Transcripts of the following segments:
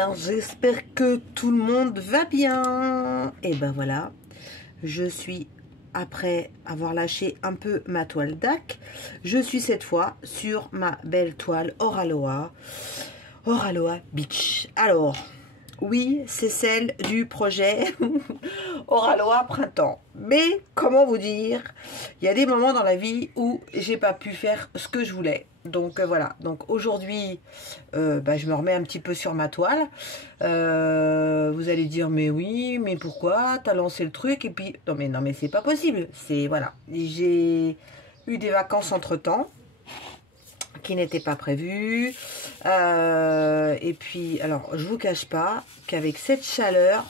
ben j'espère que tout le monde va bien. Et ben voilà, je suis, après avoir lâché un peu ma toile DAC, je suis cette fois sur ma belle toile Oraloa Beach. Alors, oui, c'est celle du projet Oraloa Printemps. Mais, comment vous dire, il y a des moments dans la vie où j'ai pas pu faire ce que je voulais. Donc voilà, donc aujourd'hui, je me remets un petit peu sur ma toile. Vous allez dire, mais oui, mais pourquoi t'as lancé le truc? Et puis, non mais c'est pas possible. C'est, voilà, j'ai eu des vacances entre-temps qui n'étaient pas prévues. Et puis, alors, je vous cache pas qu'avec cette chaleur,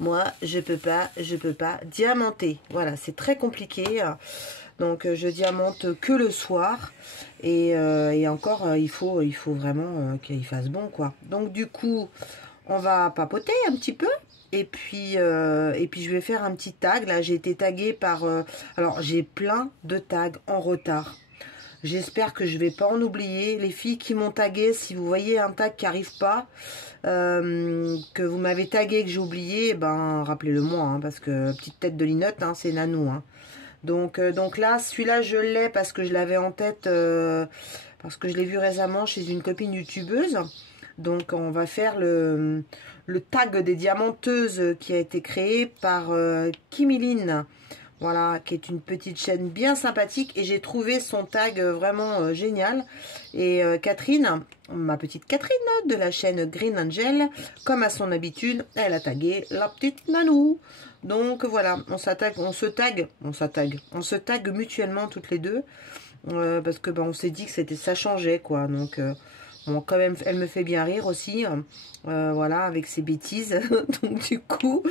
moi, je peux pas diamanter. Voilà, c'est très compliqué. Donc, je diamante que le soir. Et encore, il faut vraiment qu'il fasse bon, quoi. Donc, du coup, on va papoter un petit peu. Et puis je vais faire un petit tag. Là, j'ai été taguée par... alors, j'ai plein de tags en retard. J'espère que je vais pas en oublier. Les filles qui m'ont tagué, si vous voyez un tag qui arrive pas, que vous m'avez tagué, que j'ai oublié, ben rappelez-le moi, hein, parce que petite tête de linotte, hein, c'est Nanou. Hein. Donc là, celui-là, je l'ai parce que je l'avais en tête, parce que je l'ai vu récemment chez une copine youtubeuse. Donc on va faire le tag des diamanteuses qui a été créé par Kimiline. Voilà, qui est une petite chaîne bien sympathique. Et j'ai trouvé son tag vraiment génial. Et Catherine, ma petite Catherine de la chaîne Green Angel, comme à son habitude, elle a tagué la petite Nanou. Donc voilà, on se tag mutuellement toutes les deux. Parce que on s'est dit que ça changeait, quoi. Donc... bon, quand même, elle me fait bien rire aussi, voilà, avec ses bêtises. Donc, du coup,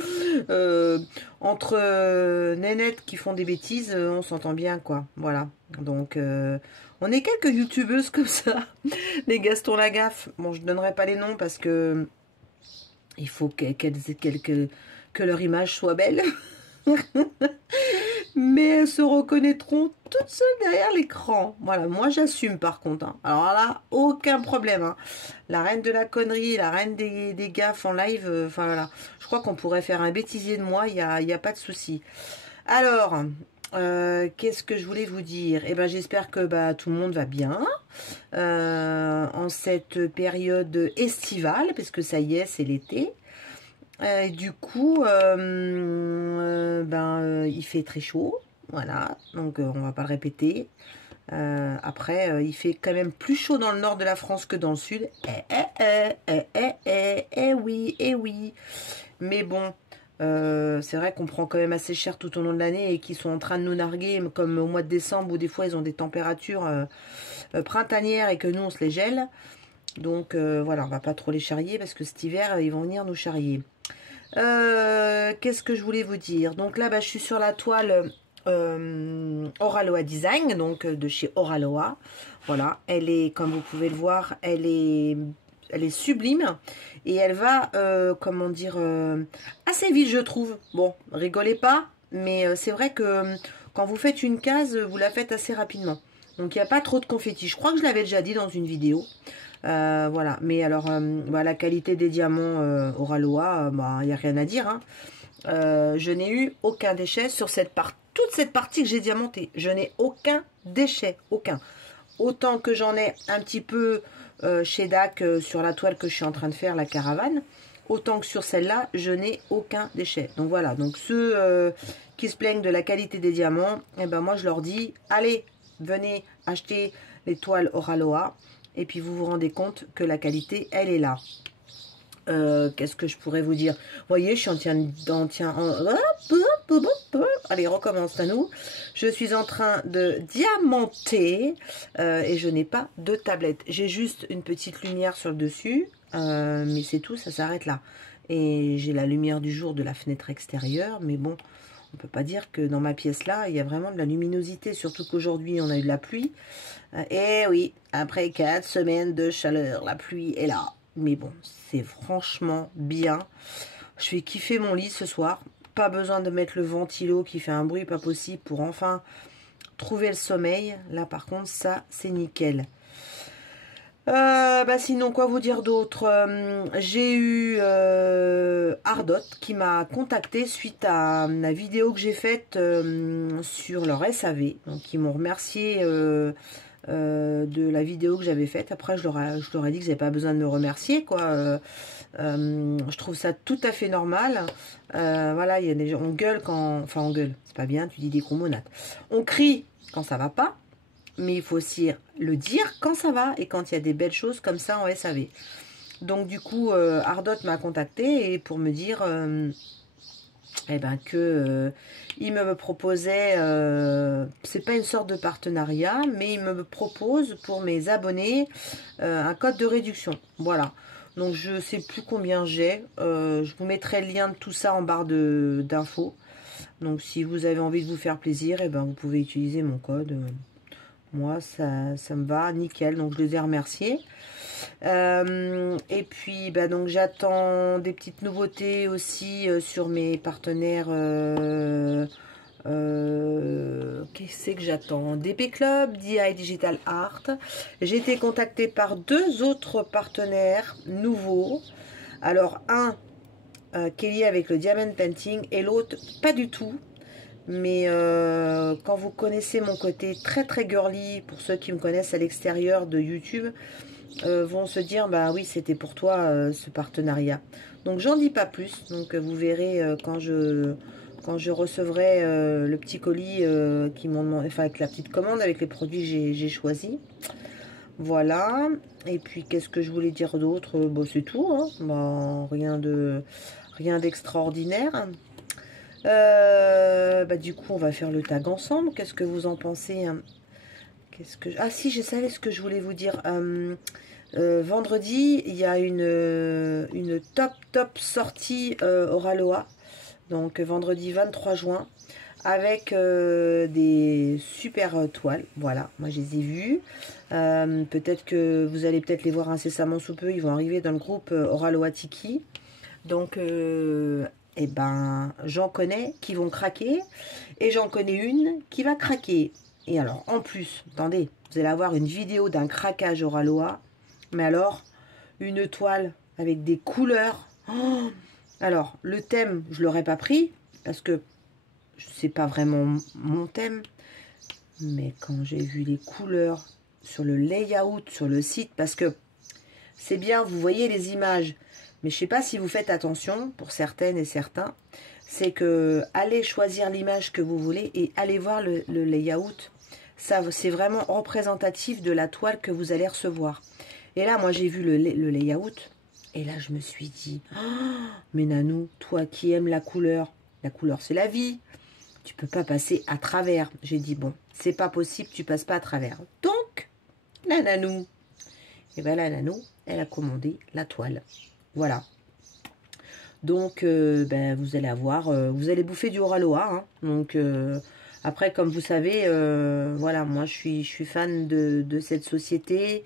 entre nénettes qui font des bêtises, on s'entend bien, quoi. Voilà. Donc, on est quelques youtubeuses comme ça. Les Gaston Lagaffe. Bon, je ne donnerai pas les noms parce que il faut que leur image soit belle. Mais elles se reconnaîtront toutes seules derrière l'écran. Voilà, moi j'assume par contre. Hein. Alors là, aucun problème. Hein. La reine de la connerie, la reine des gaffes en live, enfin voilà. Je crois qu'on pourrait faire un bêtisier de moi, il n'y a pas de souci. Alors, qu'est-ce que je voulais vous dire? Eh ben, j'espère que tout le monde va bien en cette période estivale, parce que ça y est, c'est l'été. Du coup, il fait très chaud, voilà, donc on va pas le répéter. Après, il fait quand même plus chaud dans le nord de la France que dans le sud. Oui. Mais bon, c'est vrai qu'on prend quand même assez cher tout au long de l'année et qu'ils sont en train de nous narguer, comme au mois de décembre où des fois ils ont des températures printanières et que nous on se les gèle. Donc voilà, on va pas trop les charrier parce que cet hiver, ils vont venir nous charrier. Qu'est-ce que je voulais vous dire? Donc là, je suis sur la toile Oraloa Design, donc de chez Oraloa. Voilà, elle est, comme vous pouvez le voir, elle est sublime. Et elle va, comment dire, assez vite, je trouve. Bon, rigolez pas, mais c'est vrai que quand vous faites une case, vous la faites assez rapidement. Donc, il n'y a pas trop de confetti. Je crois que je l'avais déjà dit dans une vidéo. Voilà, mais alors la qualité des diamants Oraloa, il n'y a rien à dire. Hein. Je n'ai eu aucun déchet sur toute cette partie que j'ai diamantée. Je n'ai aucun déchet, aucun. Autant que j'en ai un petit peu chez DAC sur la toile que je suis en train de faire, la caravane. Autant que sur celle-là, je n'ai aucun déchet. Donc voilà, donc ceux qui se plaignent de la qualité des diamants, moi je leur dis, allez, venez acheter les toiles Oraloa. Et puis vous vous rendez compte que la qualité, elle est là. Qu'est-ce que je pourrais vous dire? Vous voyez, je suis allez, recommence à nous. Je suis en train de diamanter et je n'ai pas de tablette. J'ai juste une petite lumière sur le dessus, mais c'est tout, ça s'arrête là. Et j'ai la lumière du jour de la fenêtre extérieure, mais bon, on ne peut pas dire que dans ma pièce là, il y a vraiment de la luminosité, surtout qu'aujourd'hui on a eu de la pluie. Et oui, après 4 semaines de chaleur, la pluie est là. Mais bon, c'est franchement bien. Je vais kiffer mon lit ce soir. Pas besoin de mettre le ventilo qui fait un bruit pas possible pour enfin trouver le sommeil. Là par contre, ça c'est nickel. Sinon, quoi vous dire d'autre? J'ai eu Ardot qui m'a contacté suite à la vidéo que j'ai faite sur leur SAV. Donc, ils m'ont remercié de la vidéo que j'avais faite. Après, je leur ai dit que j'avais pas besoin de me remercier, quoi. Je trouve ça tout à fait normal. Voilà, il y a des gens, on gueule quand... Enfin, on gueule, c'est pas bien, tu dis des gros monates. On crie quand ça va pas. Mais il faut aussi le dire quand ça va et quand il y a des belles choses comme ça en SAV. Donc du coup, Ardot m'a contacté et pour me dire que il me proposait, c'est pas une sorte de partenariat, mais il me propose pour mes abonnés un code de réduction. Voilà. Donc je sais plus combien j'ai. Je vous mettrai le lien de tout ça en barre d'infos. Donc si vous avez envie de vous faire plaisir, vous pouvez utiliser mon code. Moi, ça me va, nickel. Donc, je les ai remerciés. Et puis, donc j'attends des petites nouveautés aussi sur mes partenaires. Qu'est-ce que j'attends? DP Club, DI Digital Art. J'ai été contactée par 2 autres partenaires nouveaux. Alors, un qui est lié avec le Diamond Painting et l'autre, pas du tout. Mais quand vous connaissez mon côté très très girly, pour ceux qui me connaissent à l'extérieur de YouTube, vont se dire, bah oui, c'était pour toi ce partenariat. Donc j'en dis pas plus, donc vous verrez quand je recevrai le petit colis qui m'ont demandé, enfin avec la petite commande, avec les produits que j'ai choisis. Voilà, et puis qu'est-ce que je voulais dire d'autre? Bon, c'est tout, hein. Bon, rien d'extraordinaire. Du coup, on va faire le tag ensemble. Qu'est-ce que vous en pensez, hein? Ah si, je savais ce que je voulais vous dire. Vendredi, il y a une top sortie Oraloa. Donc vendredi 23 juin. Avec des super toiles. Voilà, moi je les ai vues. Peut-être que vous allez peut-être les voir incessamment sous peu. Ils vont arriver dans le groupe Oraloa Tiki. Donc... j'en connais qui vont craquer et j'en connais une qui va craquer. Et alors, en plus, attendez, vous allez avoir une vidéo d'un craquage Oraloa, mais alors, une toile avec des couleurs. Oh, alors, le thème, je ne l'aurais pas pris parce que c'est pas vraiment mon thème, mais quand j'ai vu les couleurs sur le layout, sur le site, parce que c'est bien, vous voyez les images. Mais je ne sais pas si vous faites attention, pour certaines et certains, c'est que allez choisir l'image que vous voulez et allez voir le layout. Ça, c'est vraiment représentatif de la toile que vous allez recevoir. Et là, moi, j'ai vu le layout. Et là, je me suis dit, oh, mais Nanou, toi qui aimes la couleur c'est la vie. Tu peux pas passer à travers. J'ai dit, bon, c'est pas possible, tu passes pas à travers. Donc, la Nanou. Et bien la Nanou, elle a commandé la toile. Voilà. Donc, vous allez avoir... vous allez bouffer du Oraloa. Hein. Donc, après, comme vous savez, voilà, moi, je suis fan de cette société.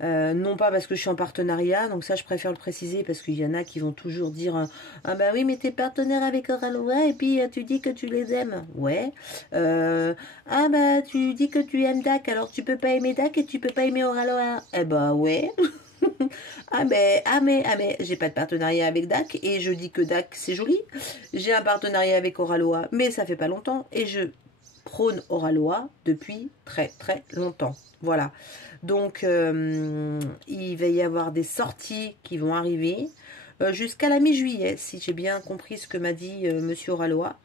Non pas parce que je suis en partenariat. Donc ça, je préfère le préciser parce qu'il y en a qui vont toujours dire ah bah oui, mais t'es partenaire avec Oraloa et puis tu dis que tu les aimes. Ouais. Ah bah, tu dis que tu aimes DAC, alors tu peux pas aimer DAC et tu peux pas aimer Oraloa. Eh bah ouais. mais j'ai pas de partenariat avec DAC et je dis que DAC c'est joli. J'ai un partenariat avec Oraloa, mais ça fait pas longtemps et je prône Oraloa depuis très très longtemps. Voilà. Donc il va y avoir des sorties qui vont arriver jusqu'à la mi-juillet, si j'ai bien compris ce que m'a dit Monsieur Oraloa.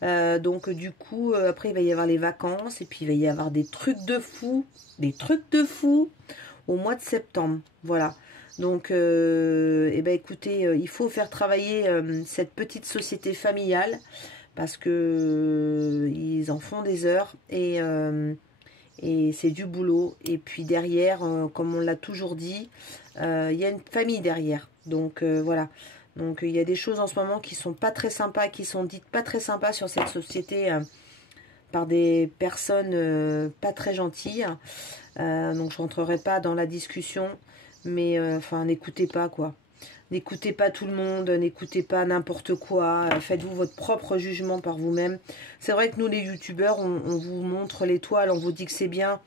Donc du coup, après il va y avoir les vacances et puis il va y avoir des trucs de fou au mois de septembre. Voilà. Donc, écoutez, il faut faire travailler cette petite société familiale parce que ils en font des heures et c'est du boulot. Et puis derrière, comme on l'a toujours dit, il y a une famille derrière. Donc, voilà. Donc, il y a des choses en ce moment qui sont pas très sympas, qui sont dites pas très sympas sur cette société par des personnes pas très gentilles. Donc, je rentrerai pas dans la discussion. Mais enfin, n'écoutez pas quoi. N'écoutez pas tout le monde, n'écoutez pas n'importe quoi. Faites-vous votre propre jugement par vous-même. C'est vrai que nous, les youtubeurs, on vous montre les toiles, on vous dit que c'est bien.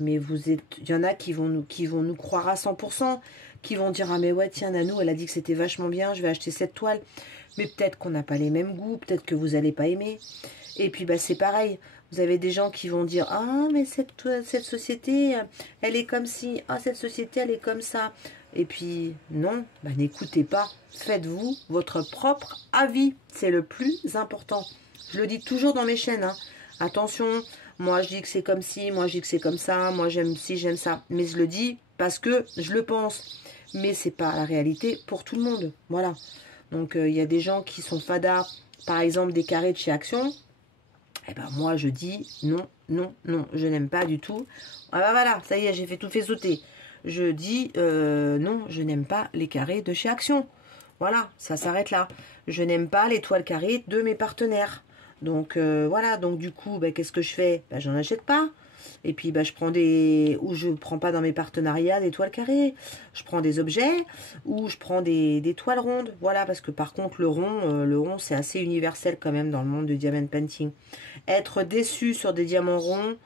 Mais il y en a qui vont nous croire à 100%, qui vont dire, ah mais ouais, tiens, Nanou, elle a dit que c'était vachement bien, je vais acheter cette toile. Mais peut-être qu'on n'a pas les mêmes goûts, peut-être que vous n'allez pas aimer. Et puis, bah, c'est pareil. Vous avez des gens qui vont dire, ah, mais cette société, elle est comme ci. Ah, cette société, elle est comme ça. Et puis, non, bah, n'écoutez pas. Faites-vous votre propre avis. C'est le plus important. Je le dis toujours dans mes chaînes. Hein. Attention, moi, je dis que c'est comme ci, moi, je dis que c'est comme ça. Moi, j'aime ci, j'aime ça. Mais je le dis parce que je le pense. Mais c'est pas la réalité pour tout le monde. Voilà. Donc, il y a des gens qui sont fadas, par exemple, des carrés de chez Action. Eh ben, moi, je dis non, non, non, je n'aime pas du tout. Ah bah voilà, ça y est, j'ai tout fait sauter. Je dis non, je n'aime pas les carrés de chez Action. Voilà, ça s'arrête là. Je n'aime pas les toiles carrées de mes partenaires. Donc, voilà, donc du coup, bah, qu'est-ce que je fais? Bah, j'en achète pas. Et puis, bah, je prends ou je prends pas dans mes partenariats des toiles carrées. Je prends des objets ou je prends des toiles rondes. Voilà, parce que par contre, le rond, c'est assez universel quand même dans le monde du diamond painting. Être déçu sur des diamants ronds,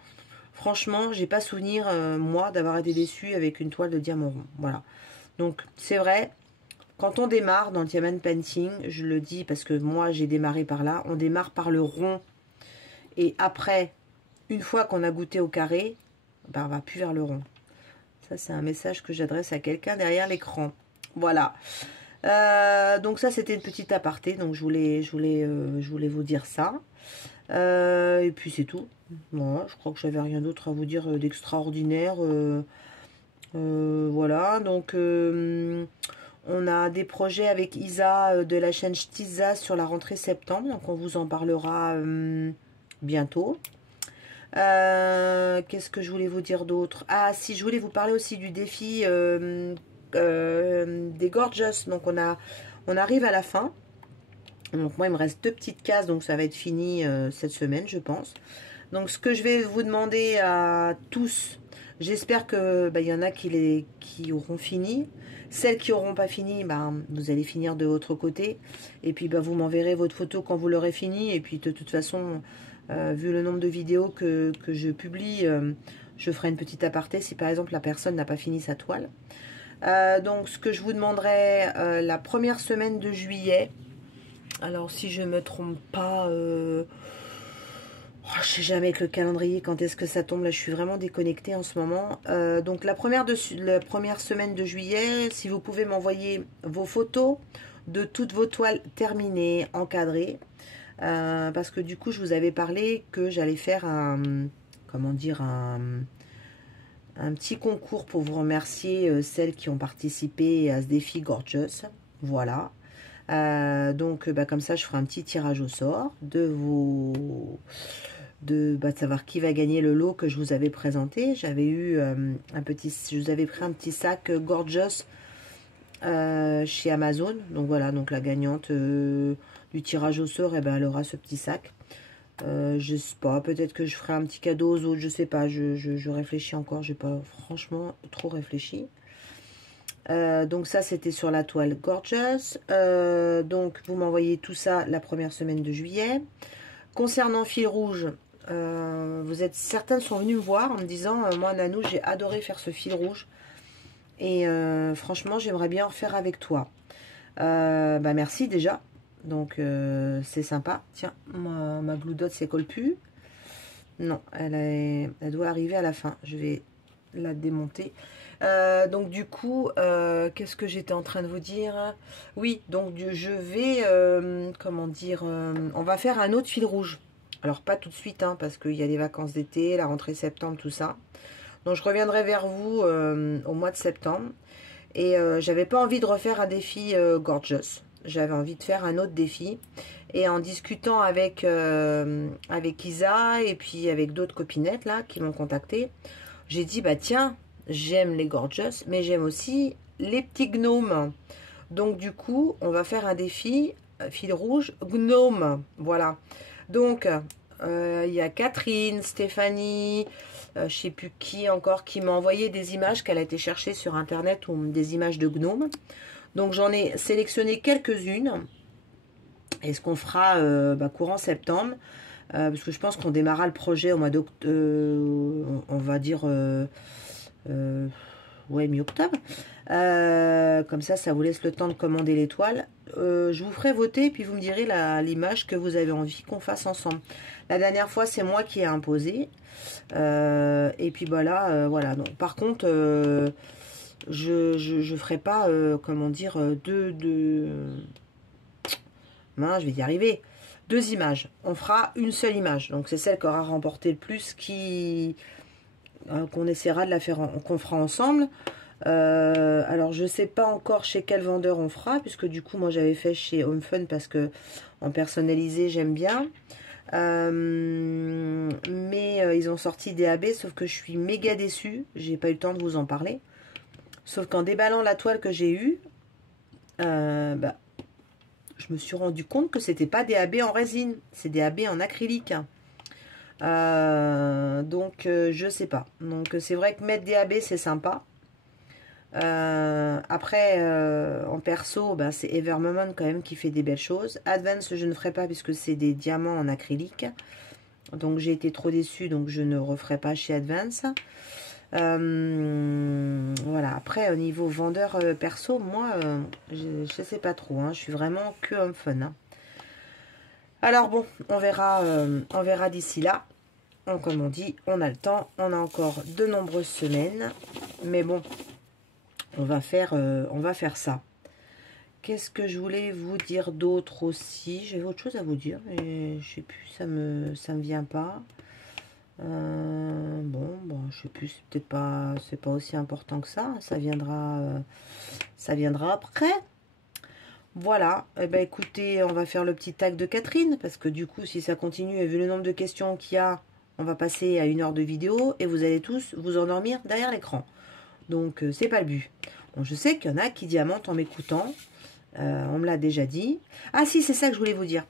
franchement, j'ai pas souvenir, moi, d'avoir été déçu avec une toile de diamant rond. Voilà. Donc, c'est vrai, quand on démarre dans le diamond painting, je le dis parce que moi, j'ai démarré par là, on démarre par le rond. Et après, une fois qu'on a goûté au carré, ben, on va plus vers le rond. Ça, c'est un message que j'adresse à quelqu'un derrière l'écran. Voilà. Donc ça, c'était une petite aparté. Donc, je voulais vous dire ça. Et puis, c'est tout. Bon, je crois que j'avais rien d'autre à vous dire d'extraordinaire. Voilà. Donc, on a des projets avec Isa de la chaîne Ch'tiza sur la rentrée septembre. Donc, on vous en parlera bientôt. Qu'est-ce que je voulais vous dire d'autre? Ah si, je voulais vous parler aussi du défi des Gorgeous. Donc on arrive à la fin. Donc moi il me reste 2 petites cases, donc ça va être fini cette semaine je pense. Donc ce que je vais vous demander à tous, j'espère que y en a qui auront fini. Celles qui n'auront pas fini, vous allez finir de votre côté. Et puis vous m'enverrez votre photo quand vous l'aurez fini. Et puis de toute façon, vu le nombre de vidéos que je publie, je ferai une petite aparté si par exemple la personne n'a pas fini sa toile. Donc ce que je vous demanderai, la première semaine de juillet, alors si je ne me trompe pas, je sais jamais avec le calendrier quand est-ce que ça tombe, là je suis vraiment déconnectée en ce moment. Donc la première semaine de juillet, si vous pouvez m'envoyer vos photos de toutes vos toiles terminées, encadrées. Parce que du coup je vous avais parlé que j'allais faire un petit concours pour vous remercier celles qui ont participé à ce défi Gorgeous. Voilà. Donc comme ça je ferai un petit tirage au sort de savoir qui va gagner le lot que je vous avais présenté. J'avais eu je vous avais pris un petit sac Gorgeous chez Amazon. Donc voilà, donc la gagnante du tirage au sort, elle aura ce petit sac. Je sais pas, peut-être que je ferai un petit cadeau aux autres, je sais pas, je réfléchis encore, j'ai pas franchement trop réfléchi. Donc ça c'était sur la toile Gorgeous. Donc vous m'envoyez tout ça la première semaine de juillet. Concernant fil rouge, certaines sont venues me voir en me disant moi Nanou, j'ai adoré faire ce fil rouge et franchement j'aimerais bien en faire avec toi. Merci déjà. Donc c'est sympa. Tiens, ma Blue Dot s'écolle plus. Non, elle doit arriver à la fin. Je vais la démonter. Donc du coup, qu'est-ce que j'étais en train de vous dire? Oui, donc je vais, on va faire un autre fil rouge. Alors pas tout de suite, hein, parce qu'il y a les vacances d'été, la rentrée septembre, tout ça. Donc je reviendrai vers vous au mois de septembre. Et j'avais pas envie de refaire un défi Gorgeous. J'avais envie de faire un autre défi. Et en discutant avec Isa et puis avec d'autres copinettes là qui m'ont contacté, j'ai dit tiens, j'aime les Gorgeous, mais j'aime aussi les petits gnomes. Donc du coup, on va faire un défi fil rouge gnome. Voilà. Donc il y a Catherine, Stéphanie, je sais plus qui encore, qui m'a envoyé des images qu'elle a été chercher sur internet, ou des images de gnomes. Donc j'en ai sélectionné quelques-unes. Et ce qu'on fera courant septembre, parce que je pense qu'on démarrera le projet au mois d'octobre. On va dire ouais, mi-octobre. Comme ça vous laisse le temps de commander l'étoile. Je vous ferai voter, puis vous me direz l'image que vous avez envie qu'on fasse ensemble. La dernière fois, c'est moi qui ai imposé. Et puis bah là, voilà. Donc, par contre, je ferai pas, comment dire, mince, je vais y arriver. 2 images. On fera une seule image. Donc c'est celle qui aura remporté le plus qu'on essaiera de la faire, qu'on fera ensemble. Alors je sais pas encore chez quel vendeur on fera, puisque du coup moi j'avais fait chez Home Fun parce que en personnalisé j'aime bien. Mais ils ont sorti DAB, sauf que je suis méga déçue. J'ai pas eu le temps de vous en parler. Sauf qu'en déballant la toile que j'ai eue, bah, je me suis rendu compte que c'était pas DAB en résine, c'est DAB en acrylique. Donc je sais pas. Donc c'est vrai que mettre DAB c'est sympa. Après en perso bah, c'est Evermoment quand même qui fait des belles choses. Advance je ne ferai pas puisque c'est des diamants en acrylique, donc j'ai été trop déçue, donc je ne referai pas chez Advance. Voilà, après au niveau vendeur perso, moi je sais pas trop, hein, je suis vraiment que Home Fun, hein. Alors bon, on verra d'ici là. Comme on dit, on a le temps, on a encore de nombreuses semaines, mais bon, on va faire ça. Qu'est-ce que je voulais vous dire d'autre aussi? J'avais autre chose à vous dire, mais je sais plus, ça me vient pas. Bon, je sais plus, c'est pas aussi important que ça. Ça viendra après. Voilà. Eh ben écoutez, on va faire le petit tag de Catherine parce que du coup, si ça continue et vu le nombre de questions qu'il y a, on va passer à 1 heure de vidéo et vous allez tous vous endormir derrière l'écran. Donc c'est pas le but. Bon, je sais qu'il y en a qui diamantent en m'écoutant. On me l'a déjà dit. Ah si, c'est ça que je voulais vous dire.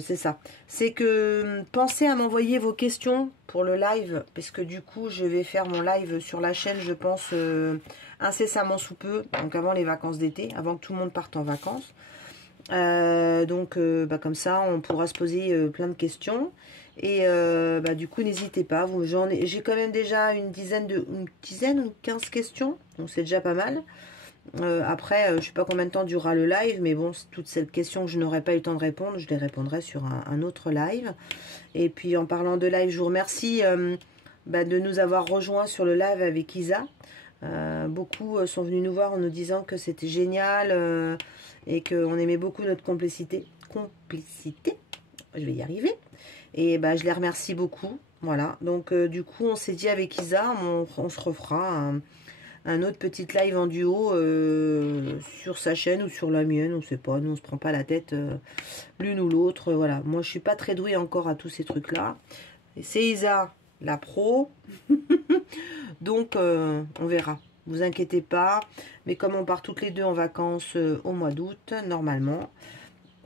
C'est ça. C'est que pensez à m'envoyer vos questions pour le live, parce que du coup, je vais faire mon live sur la chaîne, je pense, incessamment sous peu, donc avant les vacances d'été, avant que tout le monde parte en vacances. Donc, bah, comme ça, on pourra se poser plein de questions. Et bah, du coup, n'hésitez pas. J'ai quand même déjà une dizaine ou 15 questions, donc c'est déjà pas mal. Après, je ne sais pas combien de temps durera le live, mais bon, toutes ces questions que je n'aurai pas eu le temps de répondre, je les répondrai sur un autre live. Et puis, en parlant de live, je vous remercie bah, de nous avoir rejoints sur le live avec Isa. Beaucoup sont venus nous voir en nous disant que c'était génial et qu'on aimait beaucoup notre complicité. Je vais y arriver. Et bah, je les remercie beaucoup. Voilà, donc du coup, on s'est dit avec Isa, on se refera un autre petit live en duo sur sa chaîne ou sur la mienne, on ne sait pas, nous on se prend pas la tête l'une ou l'autre, voilà. Moi je suis pas très douée encore à tous ces trucs là, c'est Isa la pro. Donc on verra, vous inquiétez pas, mais comme on part toutes les deux en vacances au mois d'août normalement,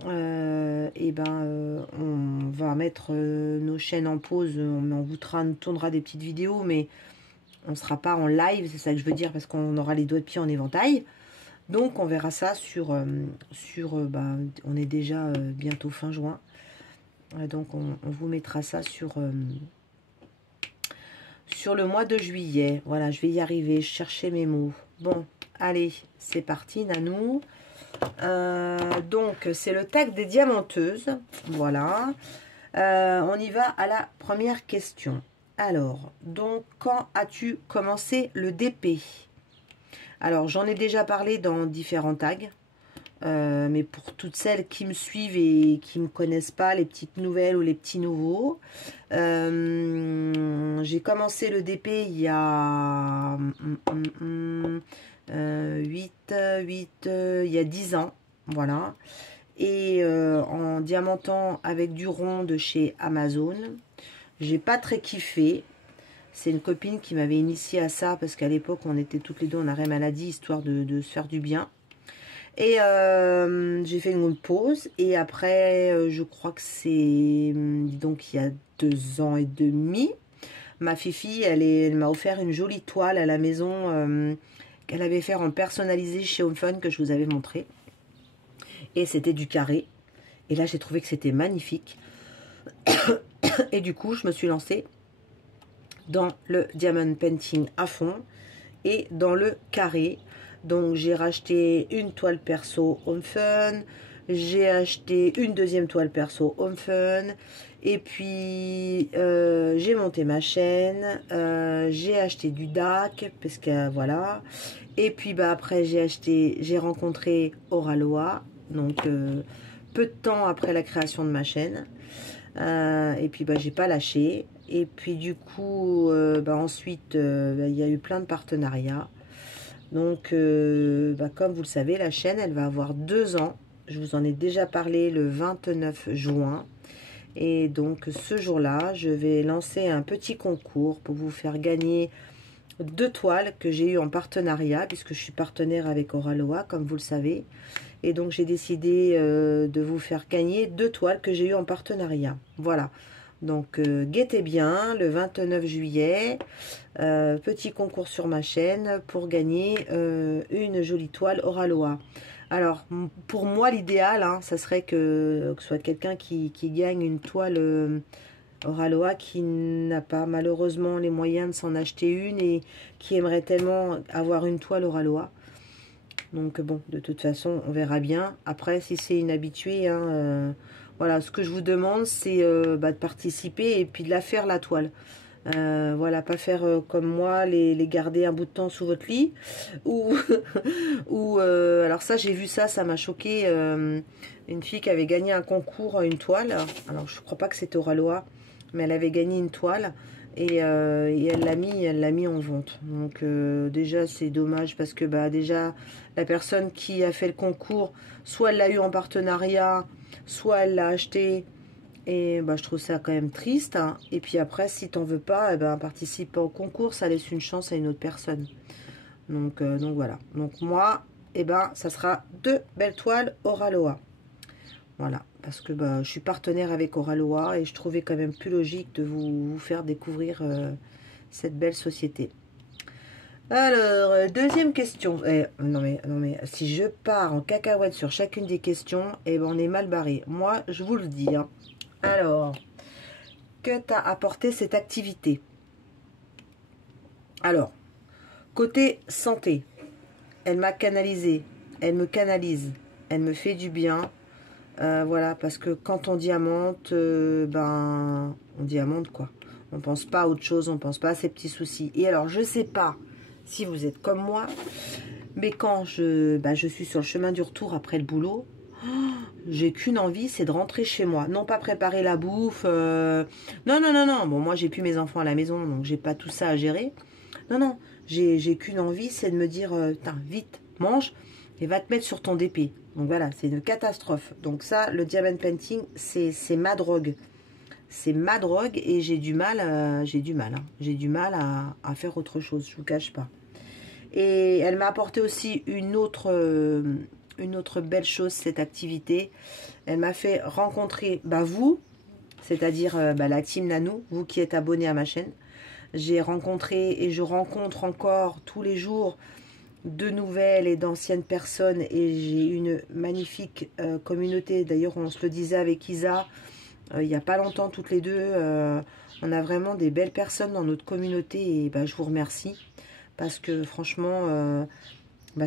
et ben on va mettre nos chaînes en pause, on vous tournera des petites vidéos, mais on ne sera pas en live, c'est ça que je veux dire, parce qu'on aura les doigts de pied en éventail. Donc on verra ça bah, on est déjà bientôt fin juin. Donc on vous mettra ça sur le mois de juillet. Voilà, je vais y arriver, je cherchais mes mots. Bon, allez, c'est parti, Nanou. Donc c'est le tag des diamanteuses. Voilà. On y va à la première question. Alors, donc, quand as-tu commencé le DP? Alors, j'en ai déjà parlé dans différents tags. Mais pour toutes celles qui me suivent et qui ne me connaissent pas, les petites nouvelles ou les petits nouveaux, j'ai commencé le DP il y a 10 ans. Voilà. Et en diamantant avec du rond de chez Amazon. J'ai pas très kiffé. C'est une copine qui m'avait initié à ça parce qu'à l'époque on était toutes les deux en arrêt maladie histoire de se faire du bien. Et j'ai fait une pause et après je crois que c'est donc il y a 2 ans et demi, ma fifi elle m'a offert une jolie toile à la maison qu'elle avait fait en personnalisé chez Home Fun que je vous avais montré. Et c'était du carré. Et là j'ai trouvé que c'était magnifique. Et du coup, je me suis lancée dans le diamond painting à fond et dans le carré. Donc j'ai racheté une toile perso Home Fun, j'ai acheté une deuxième toile perso Home Fun, et puis j'ai monté ma chaîne, j'ai acheté du DAC, parce que voilà, et puis bah après j'ai rencontré Oraloa, donc peu de temps après la création de ma chaîne, et puis bah j'ai pas lâché. Et puis du coup, ensuite, il y a eu plein de partenariats. Donc, comme vous le savez, la chaîne, elle va avoir 2 ans. Je vous en ai déjà parlé le 29 juin. Et donc, ce jour-là, je vais lancer un petit concours pour vous faire gagner 2 toiles que j'ai eues en partenariat, puisque je suis partenaire avec Oraloa, comme vous le savez. Et donc, j'ai décidé de vous faire gagner 2 toiles que j'ai eues en partenariat. Voilà. Donc, guettez bien, le 29 juillet, petit concours sur ma chaîne pour gagner une jolie toile Oraloa. Alors, pour moi, l'idéal, hein, ça serait que ce soit quelqu'un qui gagne une toile Oraloa qui n'a pas malheureusement les moyens de s'en acheter une et qui aimerait tellement avoir une toile Oraloa. Donc, bon, de toute façon, on verra bien. Après, si c'est une habituée, hein, voilà, ce que je vous demande, c'est de participer et puis de la faire, la toile. Voilà, pas faire comme moi, les garder un bout de temps sous votre lit. Ou, alors ça, j'ai vu ça, ça m'a choqué. Une fille qui avait gagné un concours, une toile. Alors, je crois pas que c'était Oraloa, mais elle avait gagné une toile. Et elle l'a mis en vente. Donc déjà c'est dommage parce que déjà la personne qui a fait le concours, soit elle l'a eu en partenariat, soit elle l'a acheté. Et je trouve ça quand même triste, hein. Et puis après, si t'en veux pas, participe pas au concours, ça laisse une chance à une autre personne. Donc voilà. Donc moi, ça sera 2 belles toiles Oraloa. Voilà, parce que je suis partenaire avec Oraloa et je trouvais quand même plus logique de vous faire découvrir cette belle société. Alors, deuxième question. Non mais, si je pars en cacahuète sur chacune des questions, on est mal barré. Moi, je vous le dis, hein. Alors, que t'a apporté cette activité? Alors, côté santé, elle m'a canalisé, elle me canalise, elle me fait du bien. Voilà, parce que quand on diamante, on diamante quoi. On pense pas à autre chose, on pense pas à ces petits soucis. Et alors, je sais pas si vous êtes comme moi, mais quand je suis sur le chemin du retour après le boulot, j'ai qu'une envie, c'est de rentrer chez moi. Non pas préparer la bouffe. Non. Bon, moi, j'ai plus mes enfants à la maison, donc j'ai pas tout ça à gérer. Non. J'ai qu'une envie, c'est de me dire, vite, mange et va te mettre sur ton DP. Donc voilà, c'est une catastrophe. Donc ça, le diamond painting, c'est ma drogue. C'est ma drogue et j'ai du mal, J'ai du mal à faire autre chose, je vous cache pas. Et elle m'a apporté aussi une autre belle chose, cette activité. Elle m'a fait rencontrer vous, c'est-à-dire la team Nanou, vous qui êtes abonné à ma chaîne. J'ai rencontré et je rencontre encore tous les jours de nouvelles et d'anciennes personnes et j'ai une magnifique communauté. D'ailleurs, on se le disait avec Isa il n'y a pas longtemps, toutes les deux. On a vraiment des belles personnes dans notre communauté et je vous remercie parce que franchement,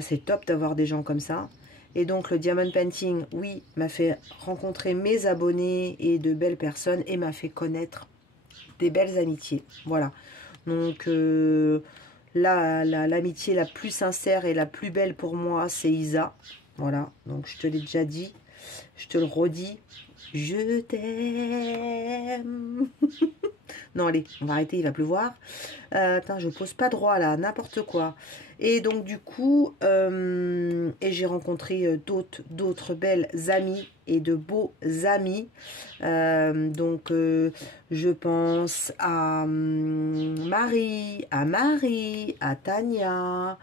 c'est top d'avoir des gens comme ça. Et donc, le diamond painting, oui, m'a fait rencontrer mes abonnés et de belles personnes et m'a fait connaître des belles amitiés. Voilà. Donc, l'amitié la plus sincère et la plus belle pour moi, c'est Isa. Voilà. Donc, je te l'ai déjà dit. Je te le redis. Je t'aime. Non, allez, on va arrêter, il va pleuvoir. Attends, je pose pas droit là, n'importe quoi. Et donc, du coup, j'ai rencontré d'autres belles amies et de beaux amis. Donc, je pense à Marie, à Tania.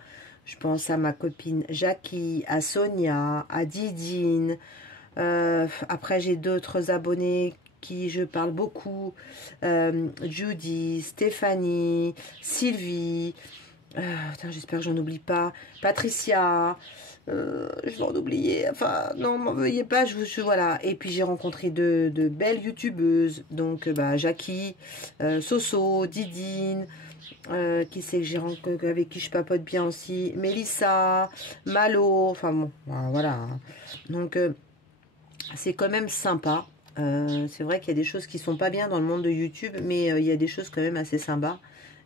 Je pense à ma copine Jackie, à Sonia, à Didine. Après, j'ai d'autres abonnés qui je parle beaucoup. Judy, Stéphanie, Sylvie. Attends, j'espère que j'en oublie pas. Patricia, je vais en oublier. Enfin, non, m'en veuillez pas. Voilà. Et puis j'ai rencontré de belles youtubeuses. Donc, bah, Jackie, Soso, Didine. Qui c'est que j'ai rencontré, avec qui je papote bien aussi. Mélissa, Malo. Enfin bon, voilà. Donc, c'est quand même sympa. C'est vrai qu'il y a des choses qui sont pas bien dans le monde de YouTube, mais il y a des choses quand même assez sympas.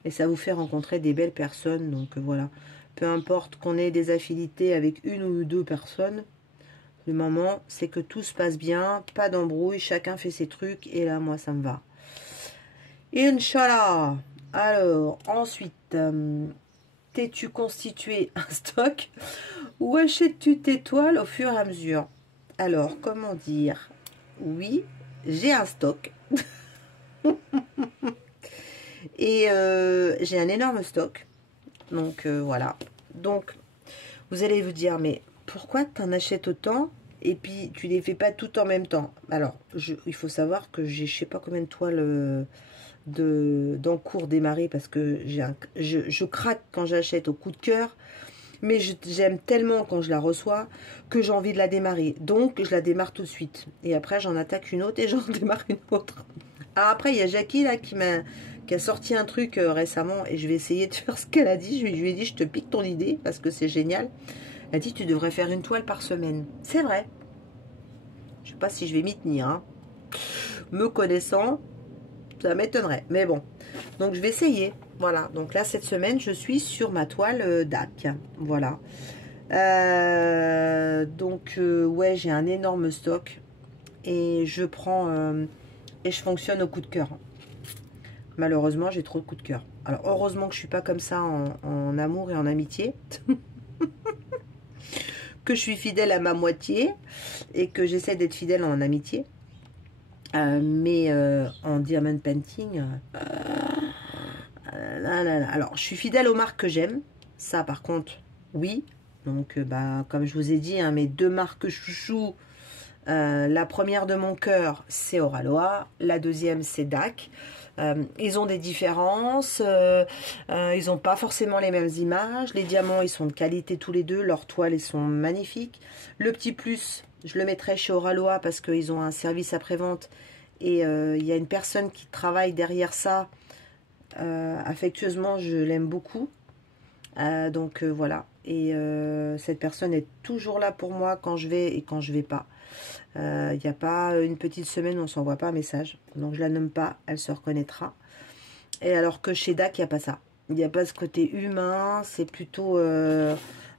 Et ça vous fait rencontrer des belles personnes. Donc voilà. Peu importe qu'on ait des affinités avec une ou deux personnes, le moment, c'est que tout se passe bien, pas d'embrouille, chacun fait ses trucs. Et là, moi, ça me va. Inch'Allah. Alors, ensuite, t'es-tu constitué un stock ou achètes-tu tes toiles au fur et à mesure? Alors, comment dire? Oui, j'ai un stock. Et j'ai un énorme stock. Donc, voilà. Donc, vous allez vous dire, mais pourquoi tu en achètes autant et puis tu les fais pas tout en même temps? Alors, il faut savoir que j'ai je sais pas combien de toiles d'encours démarrées parce que je craque quand j'achète au coup de cœur. Mais j'aime tellement quand je la reçois que j'ai envie de la démarrer. Donc, je la démarre tout de suite. Et après, j'en attaque une autre et j'en démarre une autre. Alors après, il y a Jackie là qui a sorti un truc récemment et je vais essayer de faire ce qu'elle a dit. Je lui ai dit, je te pique ton idée parce que c'est génial. Elle a dit, tu devrais faire une toile par semaine. C'est vrai. Je sais pas si je vais m'y tenir. Hein. Me connaissant, ça m'étonnerait. Mais bon. Donc, je vais essayer. Voilà. Donc là, cette semaine, je suis sur ma toile DAC. Voilà. Ouais, j'ai un énorme stock. Et je prends... et je fonctionne au coup de cœur. Malheureusement, j'ai trop de coups de cœur. Alors, heureusement que je suis pas comme ça en amour et en amitié. Que je suis fidèle à ma moitié. Et que j'essaie d'être fidèle en amitié. Mais en diamond painting... Alors, je suis fidèle aux marques que j'aime. Ça, par contre, oui. Donc, bah, comme je vous ai dit, hein, mes deux marques chouchou... la première de mon cœur, c'est Oraloa. La deuxième, c'est DAC. Ils ont des différences. Ils n'ont pas forcément les mêmes images. Les diamants, ils sont de qualité tous les deux. Leurs toiles, ils sont magnifiques. Le petit plus, je le mettrai chez Oraloa parce qu'ils ont un service après-vente. Et il y a une personne qui travaille derrière ça. Affectueusement, je l'aime beaucoup. Voilà. Et cette personne est toujours là pour moi quand je vais et quand je vais pas. Il n'y a pas une petite semaine où on ne s'envoie pas un message. Donc je la nomme pas, elle se reconnaîtra. Et alors que chez DAC, il n'y a pas ça. Il n'y a pas ce côté humain, c'est plutôt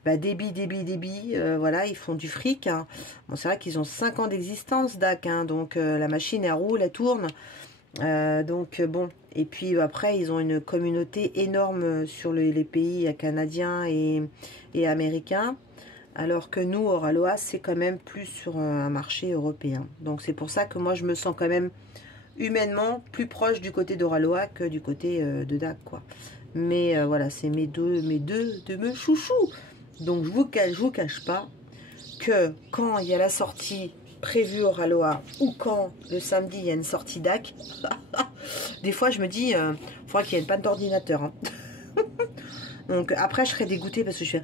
débit. Voilà, ils font du fric. Hein. Bon, c'est vrai qu'ils ont 5 ans d'existence, DAC. Hein, donc la machine, elle roule, elle tourne. Bon. Et puis après, ils ont une communauté énorme sur les pays canadiens et américains. Alors que nous, Oraloa, c'est quand même plus sur un marché européen. Donc c'est pour ça que moi, je me sens quand même humainement plus proche du côté d'Oraloa que du côté de DAC, quoi. Mais voilà, c'est mes deux chouchous. Donc je vous cache pas que quand il y a la sortie prévue Oraloa ou quand le samedi il y a une sortie DAC, des fois je me dis, il faudra qu'il y ait une panne d'ordinateur. Hein. Donc après je serais dégoûtée parce que je fais...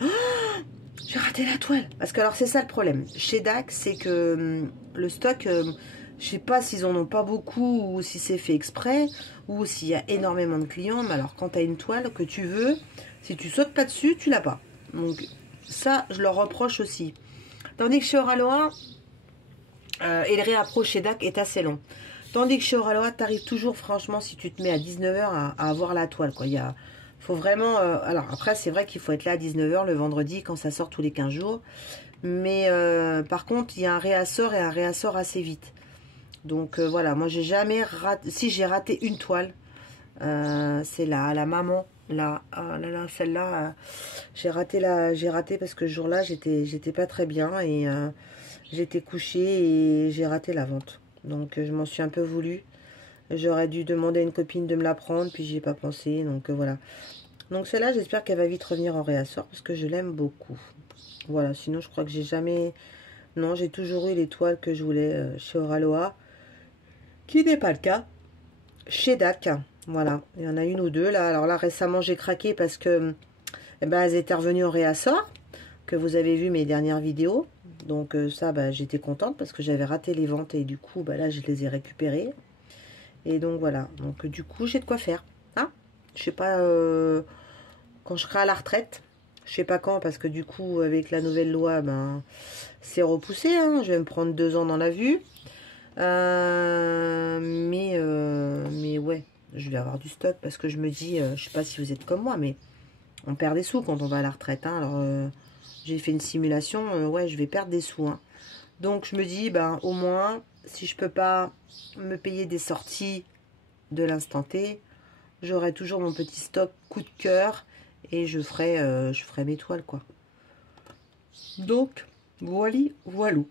j'ai raté la toile. Parce que alors c'est ça le problème. Chez DAC, c'est que le stock, je sais pas s'ils en ont pas beaucoup ou si c'est fait exprès ou s'il y a énormément de clients. Mais alors quand tu as une toile que tu veux, si tu sautes pas dessus, tu l'as pas. Donc ça, je leur reproche aussi. Tandis que chez Oraloa, et le réapproche chez DAC est assez long. Tandis que chez Oraloa, tu arrives toujours, franchement, si tu te mets à 19 h à avoir la toile. Quoi. Faut vraiment... alors après, c'est vrai qu'il faut être là à 19 h le vendredi quand ça sort tous les 15 jours. Mais par contre, il y a un réassort et un réassort assez vite. Donc voilà, moi j'ai jamais raté... Si j'ai raté une toile, c'est la maman. Là, celle-là, j'ai raté parce que ce jour-là, j'étais pas très bien et j'étais couchée et j'ai raté la vente. Donc je m'en suis un peu voulu. J'aurais dû demander à une copine de me la prendre, puis j'y ai pas pensé. Donc voilà. Donc celle-là, j'espère qu'elle va vite revenir en réassort parce que je l'aime beaucoup. Voilà, sinon je crois que j'ai jamais... Non, j'ai toujours eu les toiles que je voulais chez Oraloa, qui n'est pas le cas chez DAC. Voilà, il y en a une ou deux là. Alors là, récemment, j'ai craqué parce que eh ben, elles étaient revenues au réassort, que vous avez vu mes dernières vidéos. Donc ça, bah, j'étais contente parce que j'avais raté les ventes et du coup, bah, là, je les ai récupérées. Et donc voilà, donc du coup, j'ai de quoi faire. Hein, je sais pas, quand je serai à la retraite, je sais pas quand, parce que du coup, avec la nouvelle loi, ben, c'est repoussé. Hein, je vais me prendre 2 ans dans la vue. Mais ouais, je vais avoir du stock parce que je me dis, je sais pas si vous êtes comme moi, mais on perd des sous quand on va à la retraite. Hein, alors, j'ai fait une simulation, ouais, je vais perdre des sous. Hein. Donc, je me dis, ben, au moins, si je peux pas me payer des sorties de l'instant T, j'aurai toujours mon petit stock coup de cœur et je ferai mes toiles, quoi. Donc, voilou.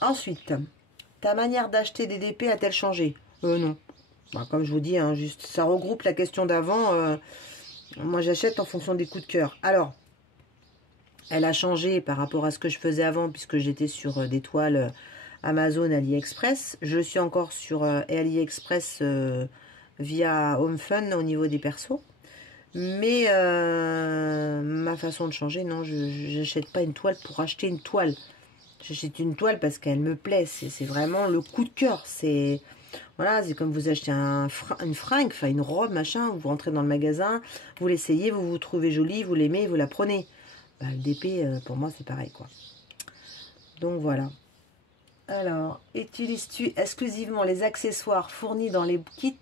Ensuite, ta manière d'acheter des DP a-t-elle changé? Non. Bah, comme je vous dis, hein, juste, ça regroupe la question d'avant. Moi, j'achète en fonction des coups de cœur. Alors, elle a changé par rapport à ce que je faisais avant, puisque j'étais sur des toiles Amazon, AliExpress. Je suis encore sur AliExpress via HomeFun au niveau des persos. Mais ma façon de changer, non, je n'achète pas une toile pour acheter une toile. J'achète une toile parce qu'elle me plaît. C'est vraiment le coup de cœur. C'est voilà, c'est comme vous achetez une fringue, enfin une robe, machin. Vous rentrez dans le magasin, vous l'essayez, vous vous trouvez jolie, vous l'aimez, vous la prenez. Bah, le DP, pour moi, c'est pareil, quoi. Donc voilà. Alors, utilises-tu exclusivement les accessoires fournis dans les kits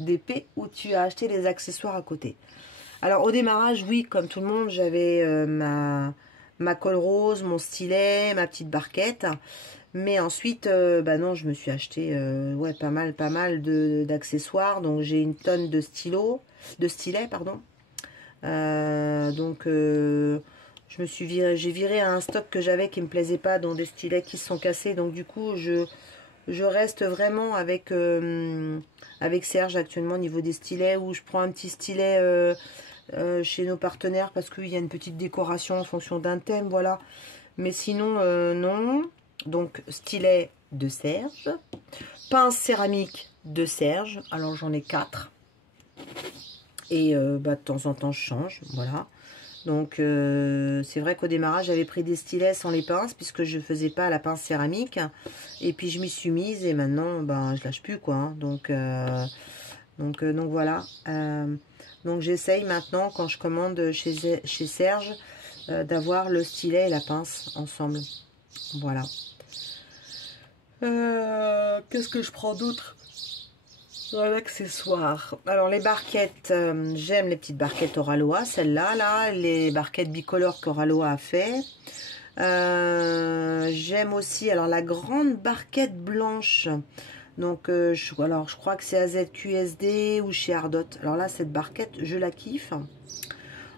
d'épée ou tu as acheté les accessoires à côté? Alors, au démarrage, oui, comme tout le monde, j'avais ma colle rose, mon stylet, ma petite barquette. Mais ensuite, bah non, je me suis acheté ouais, pas mal d'accessoires. Donc, j'ai une tonne de stylets, pardon. Donc, j'ai viré un stock que j'avais qui me plaisait pas, dont des stylets qui se sont cassés. Donc, du coup, je reste vraiment avec Serge actuellement au niveau des stylets, où je prends un petit stylet chez nos partenaires parce qu'il y a une petite décoration en fonction d'un thème, voilà. Mais sinon, non. Donc, stylet de Serge. Pince céramique de Serge. Alors, j'en ai 4. Et bah, de temps en temps, je change, voilà. Donc, c'est vrai qu'au démarrage, j'avais pris des stylets sans les pinces, puisque je ne faisais pas la pince céramique. Et puis, je m'y suis mise, et maintenant, ben, je lâche plus, quoi. Hein. Donc, voilà. Donc, j'essaye maintenant, quand je commande chez Serge, d'avoir le stylet et la pince ensemble. Voilà. Qu'est-ce que je prends d'autre? L'accessoire. Alors les barquettes, j'aime les petites barquettes Oraloa, celles-là, là, les barquettes bicolores qu'Oraloa a fait. J'aime aussi alors la grande barquette blanche. Donc alors je crois que c'est AZQSD ou chez Ardot. Alors là cette barquette je la kiffe.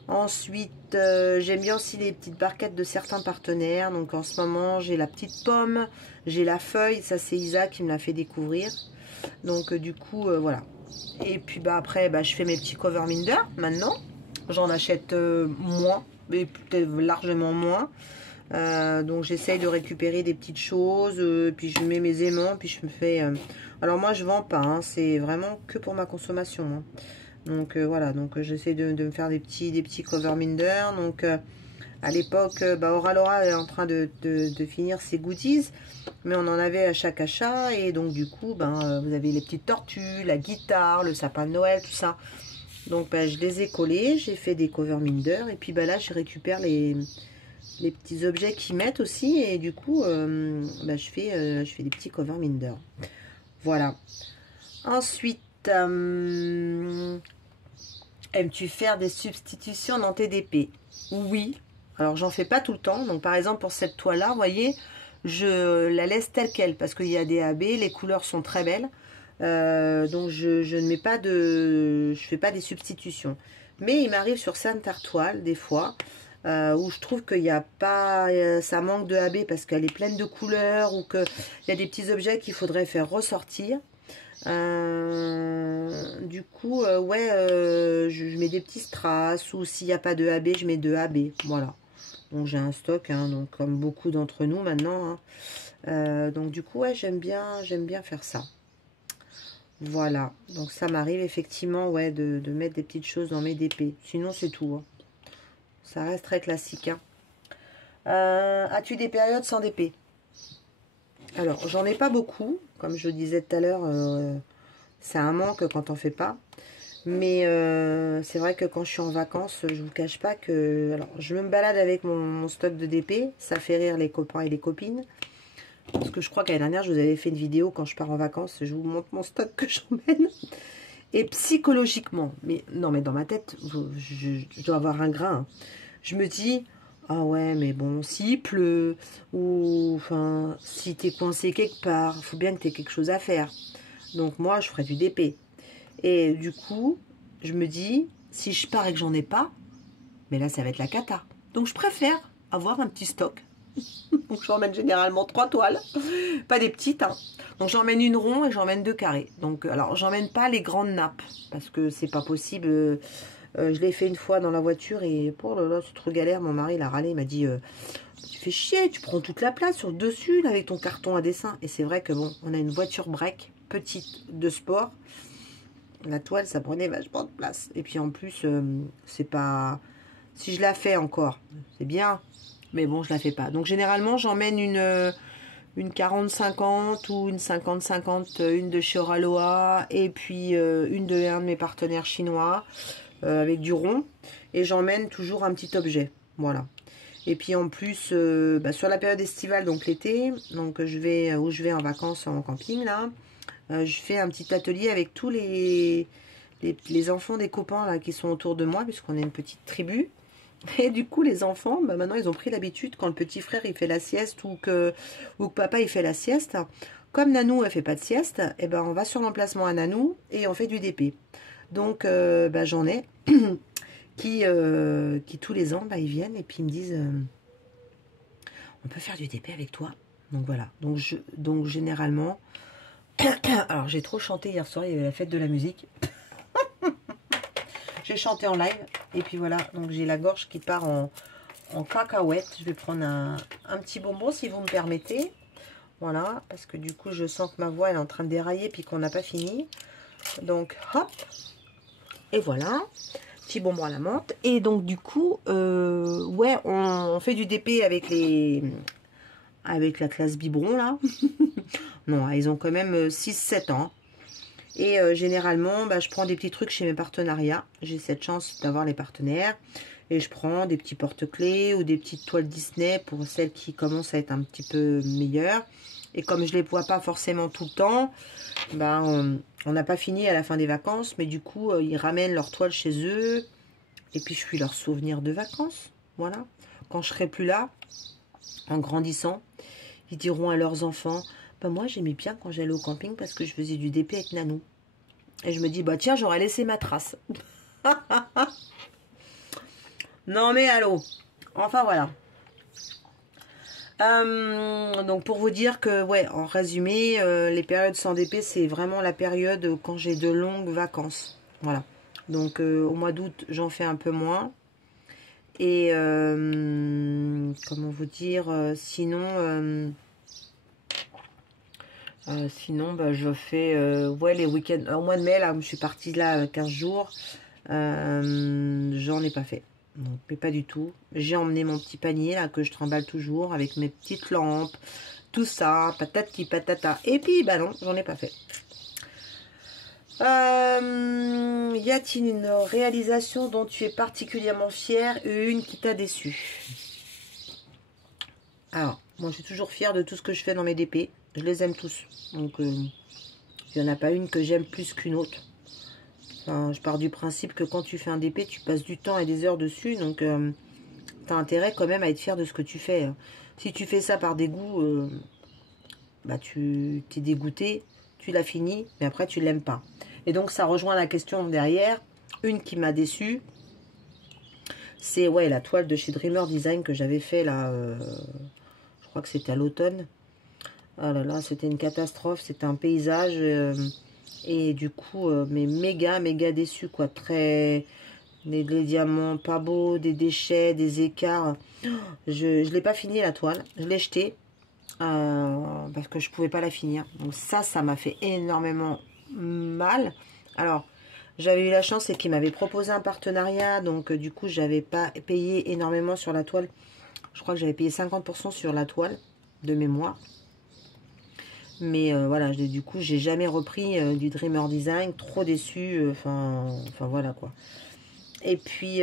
Ensuite j'aime bien aussi les petites barquettes de certains partenaires. Donc en ce moment j'ai la petite pomme, j'ai la feuille, ça c'est Isa qui me l'a fait découvrir. Donc du coup voilà. Et puis bah après bah, je fais mes petits cover minder maintenant. J'en achète moins, mais peut-être largement moins. Donc j'essaye de récupérer des petites choses, puis je mets mes aimants, puis je me fais... Alors moi je vends pas, hein, c'est vraiment que pour ma consommation. Hein. Donc voilà, donc j'essaie de me faire des petits cover minder. Donc à l'époque, bah, Oralora est en train de finir ses goodies, mais on en avait à chaque achat. Et donc du coup, ben, vous avez les petites tortues, la guitare, le sapin de Noël, tout ça. Donc ben, je les ai collés, j'ai fait des cover minder. Et puis ben, là, je récupère les petits objets qu'ils mettent aussi. Et du coup, ben, je fais des petits cover minder. Voilà. Ensuite, aimes-tu faire des substitutions dans tes DP? Oui. Alors, j'en fais pas tout le temps. Donc, par exemple, pour cette toile-là, vous voyez, je la laisse telle qu'elle parce qu'il y a des AB, les couleurs sont très belles. Donc, je ne mets pas de... Je fais pas des substitutions. Mais il m'arrive sur certaines toiles, des fois, où je trouve qu'il n'y a pas... ça manque de AB parce qu'elle est pleine de couleurs ou qu'il y a des petits objets qu'il faudrait faire ressortir. Du coup, ouais, je mets des petits strass ou s'il n'y a pas de AB, je mets de AB. Voilà. Donc j'ai un stock, hein, donc comme beaucoup d'entre nous maintenant. Hein. Donc du coup, ouais, j'aime bien faire ça. Voilà. Donc ça m'arrive effectivement, ouais, de mettre des petites choses dans mes DP. Sinon, c'est tout. Hein. Ça reste très classique. Hein. As-tu des périodes sans DP? Alors, j'en ai pas beaucoup. Comme je disais tout à l'heure, c'est un manque quand on fait pas. Mais c'est vrai que quand je suis en vacances, je vous cache pas que... Alors, je me balade avec mon stock de DP. Ça fait rire les copains et les copines. Parce que je crois qu'année dernière, je vous avais fait une vidéo quand je pars en vacances. Je vous montre mon stock que j'emmène. Et psychologiquement, mais non, mais dans ma tête, je dois avoir un grain. Hein. Je me dis, ah ouais, mais bon, s'il pleut, ou enfin, si t'es coincé quelque part, il faut bien que t'aies quelque chose à faire. Donc moi, je ferai du DP. Et du coup, je me dis, si je pars et que j'en ai pas, mais là, ça va être la cata. Donc je préfère avoir un petit stock. Donc j'emmène généralement 3 toiles, pas des petites. Hein. Donc j'emmène une ronde et j'emmène 2 carrés. Donc alors j'emmène pas les grandes nappes parce que c'est pas possible. Je l'ai fait une fois dans la voiture et pour là, c'est trop galère. Mon mari il a râlé, il m'a dit tu fais chier, tu prends toute la place sur le dessus là, avec ton carton à dessin. Et c'est vrai que bon, on a une voiture break petite de sport. La toile ça prenait vachement de place. Et puis en plus c'est pas, si je la fais encore, c'est bien. Mais bon, je la fais pas. Donc, généralement, j'emmène une 40-50 ou une 50-50, une de chez Oraloa et puis une de un de mes partenaires chinois avec du rond. Et j'emmène toujours un petit objet. Voilà. Et puis, en plus, sur la période estivale, donc l'été, donc je vais où je vais en vacances en camping, là, je fais un petit atelier avec tous les enfants des copains là qui sont autour de moi, puisqu'on est une petite tribu. Et du coup, les enfants, maintenant, ils ont pris l'habitude, quand le petit frère, il fait la sieste ou que papa, il fait la sieste, comme Nanou, elle fait pas de sieste, et ben, on va sur l'emplacement à Nanou et on fait du DP. Donc, j'en ai qui, tous les ans, ils viennent et puis ils me disent, on peut faire du DP avec toi. Donc, voilà. Donc généralement, alors, j'ai trop chanté hier soir, il y avait la fête de la musique. J'ai chanté en live et puis voilà, donc j'ai la gorge qui part en cacahuète. Je vais prendre un petit bonbon si vous me permettez. Voilà, parce que du coup je sens que ma voix elle est en train de dérailler puis qu'on n'a pas fini. Donc hop, et voilà, petit bonbon à la menthe. Et donc du coup, ouais, on fait du DP avec la classe biberon là. Non, ils ont quand même 6-7 ans. Et généralement, je prends des petits trucs chez mes partenariats. J'ai cette chance d'avoir les partenaires. Et je prends des petits porte-clés ou des petites toiles Disney pour celles qui commencent à être un petit peu meilleures. Et comme je ne les vois pas forcément tout le temps, on n'a pas fini à la fin des vacances. Mais du coup, ils ramènent leurs toiles chez eux. Et puis, je suis leur souvenir de vacances. Voilà. Quand je serai plus là, en grandissant, ils diront à leurs enfants... moi, j'aimais bien quand j'allais au camping parce que je faisais du DP avec Nanou. Et je me dis, tiens, j'aurais laissé ma trace. Non, mais allô. Enfin, voilà. Donc, pour vous dire que, ouais, en résumé, les périodes sans DP, c'est vraiment la période quand j'ai de longues vacances. Voilà. Donc, au mois d'août, j'en fais un peu moins. Et, comment vous dire, sinon... sinon, je fais ouais, les week-ends. Au mois de mai, là, je suis partie là 15 jours. J'en ai pas fait. Donc, mais pas du tout. J'ai emmené mon petit panier là que je trimballe toujours avec mes petites lampes, tout ça, patati patata. Et puis, non, j'en ai pas fait. Y a-t-il une réalisation dont tu es particulièrement fière et une qui t'a déçu? Alors, moi, je suis toujours fière de tout ce que je fais dans mes DP. Je les aime tous. Donc, il n'y en a pas une que j'aime plus qu'une autre. Enfin, je pars du principe que quand tu fais un DP, tu passes du temps et des heures dessus. Donc, tu as intérêt quand même à être fier de ce que tu fais. Si tu fais ça par dégoût, tu t'es dégoûté, tu l'as fini, mais après, tu ne l'aimes pas. Et donc, ça rejoint la question derrière. Une qui m'a déçue, c'est ouais, la toile de chez Dreamer Design que j'avais fait là, je crois que c'était à l'automne. Oh là là, c'était une catastrophe, c'était un paysage et du coup, mais méga déçu quoi. Les diamants pas beaux, des déchets, des écarts. Je l'ai pas fini la toile, je l'ai jetée parce que je pouvais pas la finir. Donc ça m'a fait énormément mal. Alors, J'avais eu la chance, c'est qu'il m'avait proposé un partenariat. Donc, du coup, j'avais pas payé énormément sur la toile. Je crois que j'avais payé 50% sur la toile, de mémoire. Mais voilà, du coup, j'ai jamais repris du Dreamer Design. Trop déçu. Enfin, voilà, quoi. Et puis,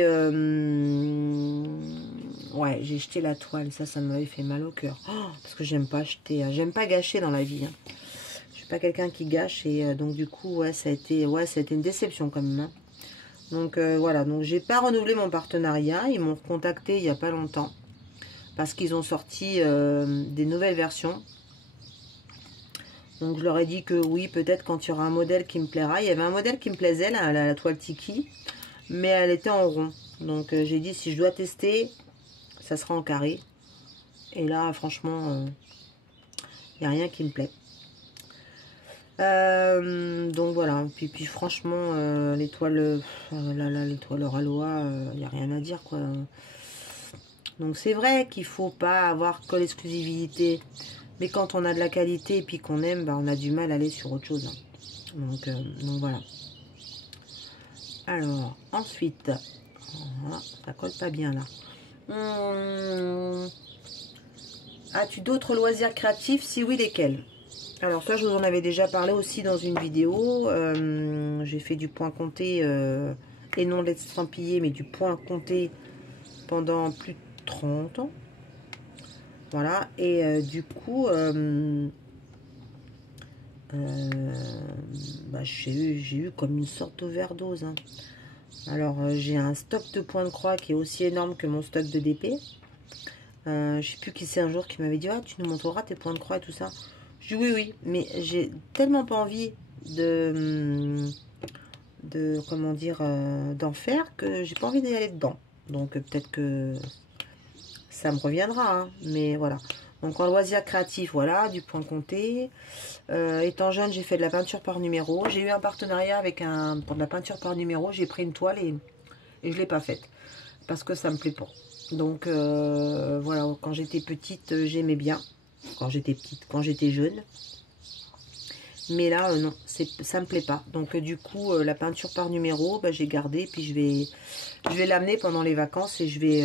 ouais, j'ai jeté la toile. Ça m'avait fait mal au cœur. Oh, parce que j'aime pas acheter. J'aime pas gâcher dans la vie. Hein. Je suis pas quelqu'un qui gâche. Et donc, du coup, ouais, ça a été une déception quand même. Hein. Donc, voilà. Donc, j'ai pas renouvelé mon partenariat. Ils m'ont contacté il y a pas longtemps. Parce qu'ils ont sorti des nouvelles versions. Donc, je leur ai dit que oui, peut-être quand il y aura un modèle qui me plaira. Il y avait un modèle qui me plaisait, là, la toile Tiki. Mais elle était en rond. Donc, j'ai dit, si je dois tester, ça sera en carré. Et là, franchement, il n'y a rien qui me plaît. Donc, voilà. Puis franchement, l'étoile Ralois, il n'y a rien à dire, quoi. Donc, c'est vrai qu'il ne faut pas avoir que l'exclusivité. Mais quand on a de la qualité et puis qu'on aime, bah, on a du mal à aller sur autre chose. Hein. Donc, voilà. Alors, ensuite, voilà, ça colle pas bien là. As-tu d'autres loisirs créatifs? Si oui, lesquels? Alors ça, je vous en avais déjà parlé aussi dans une vidéo. J'ai fait du point compté, et non d'estampillé, mais du point compté pendant plus de 30 ans. Voilà, et du coup, bah, j'ai eu comme une sorte d'overdose. Hein. Alors, j'ai un stock de points de croix qui est aussi énorme que mon stock de DP. Je sais plus qui c'est un jour qui m'avait dit, ah, tu nous montreras tes points de croix et tout ça. Je dis oui, oui, mais j'ai tellement pas envie comment dire, d'en faire que j'ai pas envie d'y aller dedans. Donc, peut-être que ça me reviendra, hein, mais voilà. Donc, en loisir créatif, voilà, du point compté. Étant jeune, j'ai fait de la peinture par numéro. J'ai eu un partenariat avec pour de la peinture par numéro. J'ai pris une toile et je ne l'ai pas faite parce que ça me plaît pas. Donc, voilà, quand j'étais petite, j'aimais bien. Quand j'étais petite, quand j'étais jeune. Mais là, non, ça me plaît pas. Donc, du coup, la peinture par numéro, bah, j'ai gardé. Puis, je vais l'amener pendant les vacances et je vais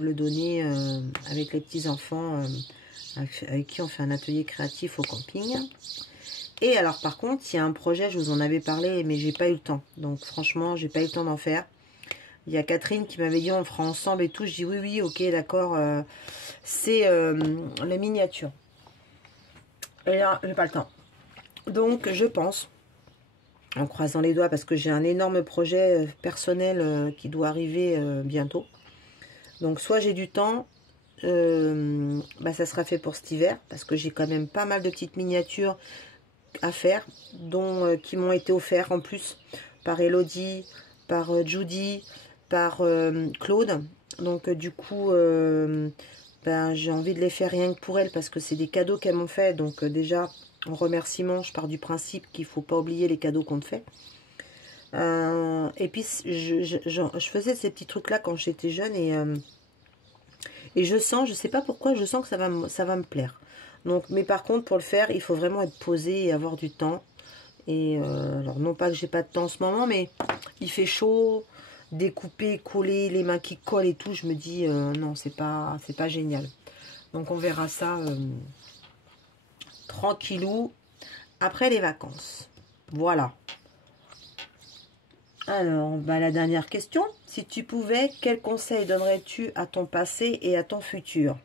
le donner avec les petits-enfants avec qui on fait un atelier créatif au camping. Et alors, par contre, il y a un projet, je vous en avais parlé, mais j'ai pas eu le temps. Donc, franchement, j'ai pas eu le temps d'en faire. Il y a Catherine qui m'avait dit, on fera ensemble et tout. Je dis, oui, oui, ok, d'accord. C'est la miniature. Et là, j'ai pas le temps. Donc, je pense, en croisant les doigts, parce que j'ai un énorme projet personnel qui doit arriver bientôt. Donc, soit j'ai du temps, bah, ça sera fait pour cet hiver, parce que j'ai quand même pas mal de petites miniatures à faire, dont qui m'ont été offertes en plus par Elodie, par Judy, par Claude. Donc, du coup, ben, j'ai envie de les faire rien que pour elles, parce que c'est des cadeaux qu'elles m'ont fait. Donc, déjà, en remerciement, je pars du principe qu'il ne faut pas oublier les cadeaux qu'on te fait. Et puis, je faisais ces petits trucs-là quand j'étais jeune et je sens, je sais pas pourquoi, je sens que ça va me plaire. Donc, mais par contre, pour le faire, il faut vraiment être posé et avoir du temps. Et alors, non pas que j'ai pas de temps en ce moment, mais il fait chaud, découper, coller, les mains qui collent et tout. Je me dis, non, c'est pas génial. Donc, on verra ça tranquillou après les vacances. Voilà. Alors, bah, la dernière question. Si tu pouvais, quel conseil donnerais-tu à ton passé et à ton futur?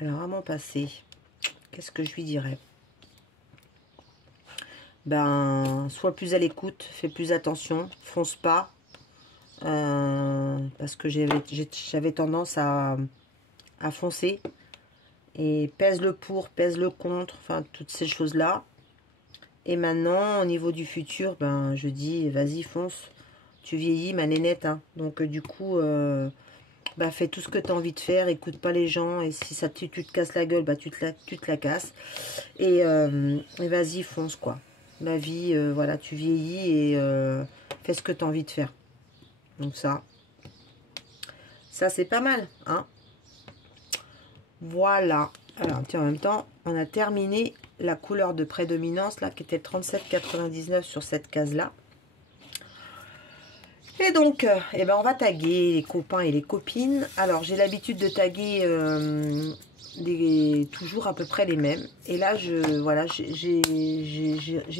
Alors, à mon passé, qu'est-ce que je lui dirais? Ben, sois plus à l'écoute, fais plus attention, fonce pas. Parce que j'avais tendance à foncer. Et pèse le pour, pèse le contre, enfin, toutes ces choses-là. Et maintenant, au niveau du futur, ben, je dis, vas-y, fonce. Tu vieillis, ma nénette. Hein. Donc, du coup, bah, fais tout ce que tu as envie de faire. Écoute pas les gens. Et si ça, tu te casses la gueule, bah, tu te la casses. Et vas-y, fonce, quoi. La vie, voilà, tu vieillis et fais ce que tu as envie de faire. Donc, ça c'est pas mal, hein. Voilà. Alors, tiens, en même temps, on a terminé la couleur de prédominance, là, qui était 37,99 sur cette case-là. Et donc, eh ben, on va taguer les copains et les copines. Alors, j'ai l'habitude de taguer toujours à peu près les mêmes. Et là, voilà, j'ai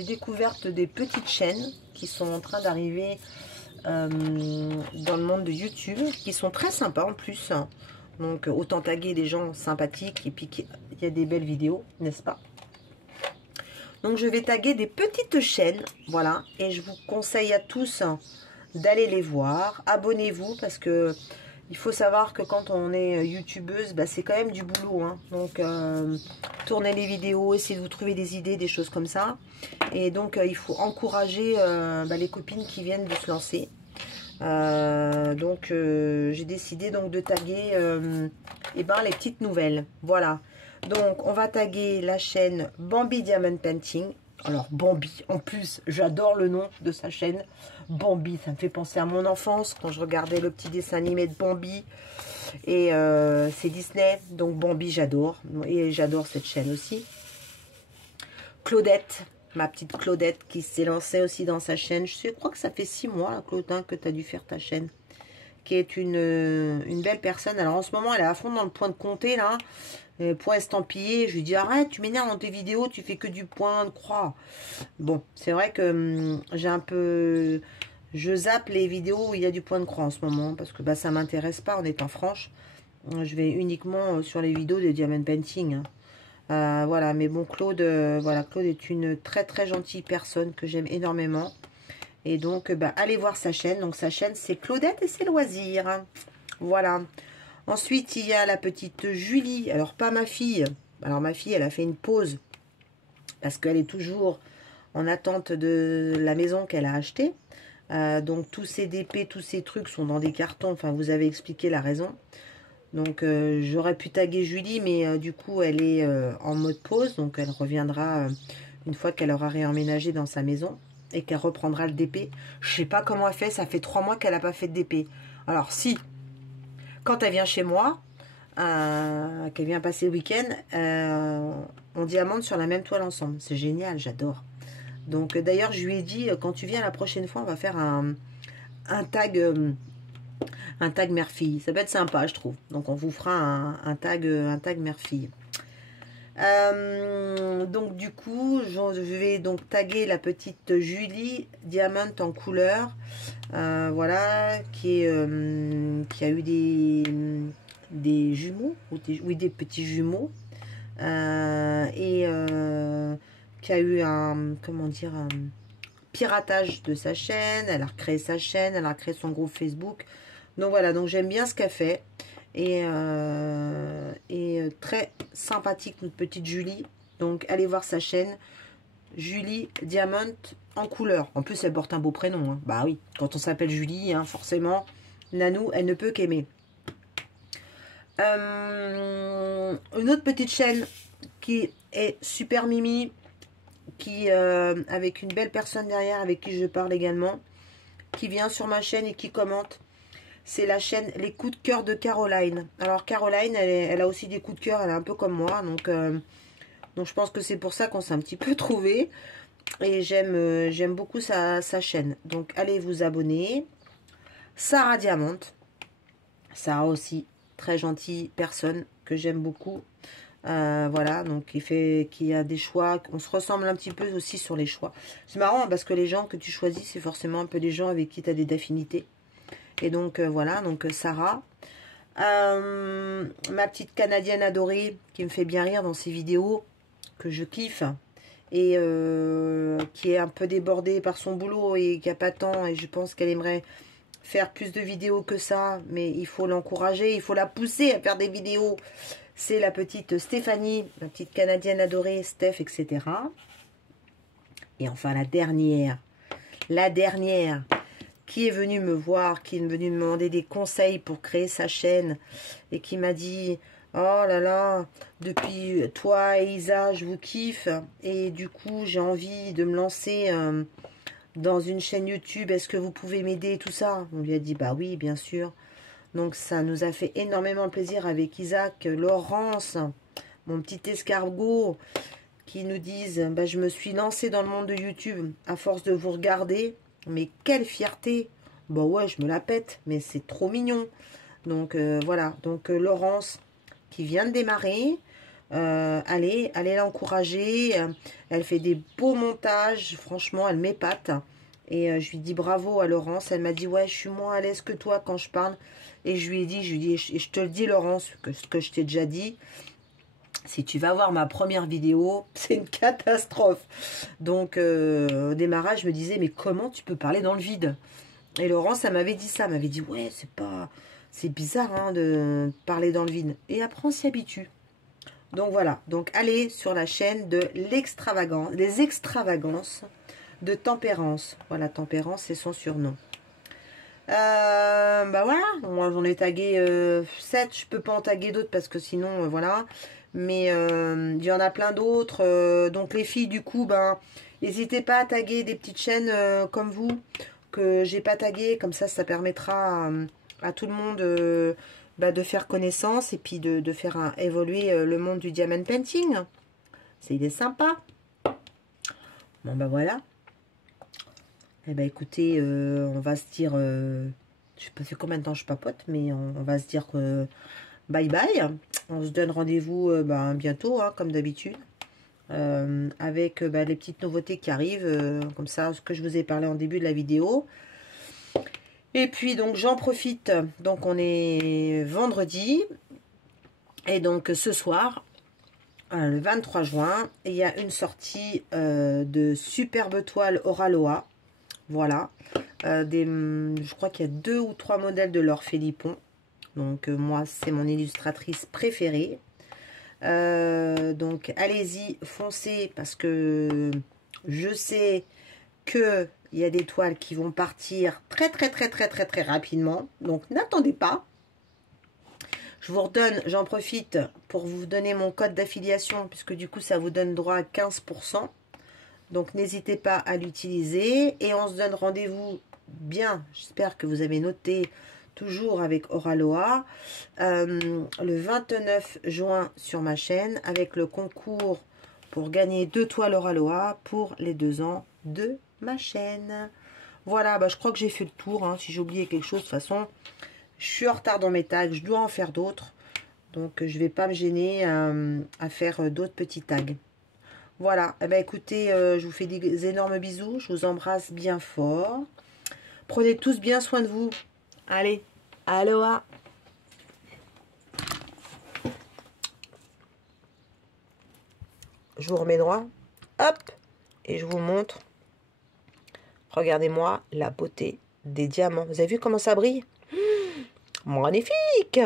découvert des petites chaînes qui sont en train d'arriver dans le monde de YouTube, qui sont très sympas en plus. Donc, autant taguer des gens sympathiques et puis il y a des belles vidéos, n'est-ce pas? Donc, je vais taguer des petites chaînes, voilà. Et je vous conseille à tous d'aller les voir. Abonnez-vous parce que il faut savoir que quand on est youtubeuse, bah, c'est quand même du boulot. Hein. Donc, tournez les vidéos, essayez de vous trouver des idées, des choses comme ça. Et donc, il faut encourager les copines qui viennent de se lancer. Donc, j'ai décidé donc de taguer les petites nouvelles. Voilà. Donc, on va taguer la chaîne Bambi Diamond Painting. Alors, Bambi, en plus, j'adore le nom de sa chaîne. Bambi, ça me fait penser à mon enfance, quand je regardais le petit dessin animé de Bambi. Et c'est Disney, donc Bambi, j'adore. Et j'adore cette chaîne aussi. Claudette, ma petite Claudette, qui s'est lancée aussi dans sa chaîne. Je crois que ça fait 6 mois, Claudin, que tu as dû faire ta chaîne. Qui est une belle personne. Alors, en ce moment, elle est à fond dans le point de compter, là. Point estampillé, je lui dis arrête, tu m'énerves dans tes vidéos, tu fais que du point de croix. Bon, c'est vrai que j'ai un peu, je zappe les vidéos où il y a du point de croix en ce moment parce que ça m'intéresse pas en étant franche. Je vais uniquement sur les vidéos de Diamond Painting. Voilà, mais bon, Claude, voilà, Claude est une très très gentille personne que j'aime énormément. Et donc, allez voir sa chaîne. Donc sa chaîne, c'est Claudette et ses loisirs. Voilà. Ensuite, il y a la petite Julie. Alors, pas ma fille. Alors, ma fille, elle a fait une pause. Parce qu'elle est toujours en attente de la maison qu'elle a achetée. Donc, tous ces DP, tous ces trucs sont dans des cartons. Enfin, vous avez expliqué la raison. Donc, j'aurais pu taguer Julie. Mais du coup, elle est en mode pause. Donc, elle reviendra une fois qu'elle aura réemménagé dans sa maison. Et qu'elle reprendra le DP. Je sais pas comment elle fait. Ça fait 3 mois qu'elle n'a pas fait de DP. Alors, si... Quand elle vient chez moi, qu'elle vient passer le week-end, on diamante sur la même toile ensemble. C'est génial, j'adore. Donc d'ailleurs, je lui ai dit, quand tu viens la prochaine fois, on va faire un tag mère-fille. Ça peut être sympa, je trouve. Donc on vous fera un tag mère-fille. Donc du coup, je vais donc taguer la petite Julie Diamant en couleur. Voilà, qui a eu des jumeaux, oui, des petits jumeaux, et qui a eu un piratage de sa chaîne. Elle a recréé sa chaîne, elle a créé son groupe Facebook. Donc voilà, donc j'aime bien ce qu'elle fait. Et très sympathique, notre petite Julie. Donc allez voir sa chaîne. Julie Diamant en couleur. En plus, elle porte un beau prénom. Hein. Bah oui, quand on s'appelle Julie, hein, forcément, Nanou, elle ne peut qu'aimer. Une autre petite chaîne qui est super mimi, qui avec une belle personne derrière, avec qui je parle également, qui vient sur ma chaîne et qui commente. C'est la chaîne Les coups de cœur de Caroline. Alors Caroline, elle a aussi des coups de cœur, elle est un peu comme moi, donc je pense que c'est pour ça qu'on s'est un petit peu trouvé. Et j'aime beaucoup sa chaîne. Donc allez vous abonner. Sarah Diamant. Sarah aussi, très gentille personne que j'aime beaucoup. Voilà, donc qui a des choix. On se ressemble un petit peu aussi sur les choix. C'est marrant parce que les gens que tu choisis, c'est forcément un peu des gens avec qui tu as des affinités. Et donc voilà, donc Sarah. Ma petite Canadienne adorée qui me fait bien rire dans ses vidéos, que je kiffe, et qui est un peu débordée par son boulot et qui n'a pas de temps, et je pense qu'elle aimerait faire plus de vidéos que ça, mais il faut l'encourager, il faut la pousser à faire des vidéos. C'est la petite Stéphanie, la petite Canadienne adorée, Steph, etc. Et enfin la dernière qui est venue me voir, qui est venue me demander des conseils pour créer sa chaîne et qui m'a dit « Oh là là, depuis toi et Isa, je vous kiffe et du coup, j'ai envie de me lancer dans une chaîne YouTube. Est-ce que vous pouvez m'aider ?» Tout ça. On lui a dit « Bah oui, bien sûr. » Donc, ça nous a fait énormément plaisir avec Isaac, Laurence, mon petit escargot, qui nous disent bah, je me suis lancée dans le monde de YouTube à force de vous regarder. Mais quelle fierté! Bon ouais, je me la pète, mais c'est trop mignon. Donc voilà, donc Laurence qui vient de démarrer, allez l'encourager. Elle fait des beaux montages, franchement, elle m'épate. Et je lui dis bravo à Laurence. Elle m'a dit ouais, je suis moins à l'aise que toi quand je parle. Et je lui ai dit, je te le dis Laurence, ce que je t'ai déjà dit. Si tu vas voir ma première vidéo, c'est une catastrophe. Donc au démarrage, je me disais mais comment tu peux parler dans le vide? Et Laurence, elle m'avait dit ça, elle m'avait dit ouais, c'est bizarre hein, de parler dans le vide. Et après on s'y habitue. Donc voilà, donc allez sur la chaîne de l'extravagance, des extravagances de Tempérance. Voilà, Tempérance, c'est son surnom. Bah voilà, moi j'en ai tagué 7, je peux pas en taguer d'autres parce que sinon, voilà. Mais il y en a plein d'autres. Donc les filles, du coup, ben, n'hésitez pas à taguer des petites chaînes comme vous, que j'ai pas tagué. Comme ça permettra à tout le monde bah, de faire connaissance et puis de faire évoluer le monde du diamond painting. Il est sympa. Bon bah voilà. Eh ben écoutez, on va se dire, je sais pas fait combien de temps je papote, mais on va se dire bye bye. On se donne rendez-vous ben, bientôt, hein, comme d'habitude, avec les petites nouveautés qui arrivent, comme ça, ce que je vous ai parlé en début de la vidéo. Et puis donc j'en profite, donc on est vendredi, et donc ce soir, le 23 juin, il y a une sortie de superbes toiles Oraloa. Voilà, je crois qu'il y a 2 ou 3 modèles de Laure Philippon. Donc moi, c'est mon illustratrice préférée. Donc allez-y, foncez, parce que je sais qu'il y a des toiles qui vont partir très rapidement. Donc n'attendez pas. Je vous redonne, j'en profite pour vous donner mon code d'affiliation, puisque du coup, ça vous donne droit à 15%. Donc, n'hésitez pas à l'utiliser. Et on se donne rendez-vous bien. J'espère que vous avez noté toujours avec Oraloa. Le 29 juin sur ma chaîne avec le concours pour gagner 2 toiles Oraloa pour les 2 ans de ma chaîne. Voilà, bah, je crois que j'ai fait le tour. Hein. Si j'ai oublié quelque chose, de toute façon, je suis en retard dans mes tags. Je dois en faire d'autres. Donc, je ne vais pas me gêner à faire d'autres petits tags. Voilà, eh ben écoutez, je vous fais des énormes bisous, je vous embrasse bien fort. Prenez tous bien soin de vous. Allez, aloha. Je vous remets droit, hop, et je vous montre. Regardez-moi la beauté des diamants. Vous avez vu comment ça brille? Magnifique!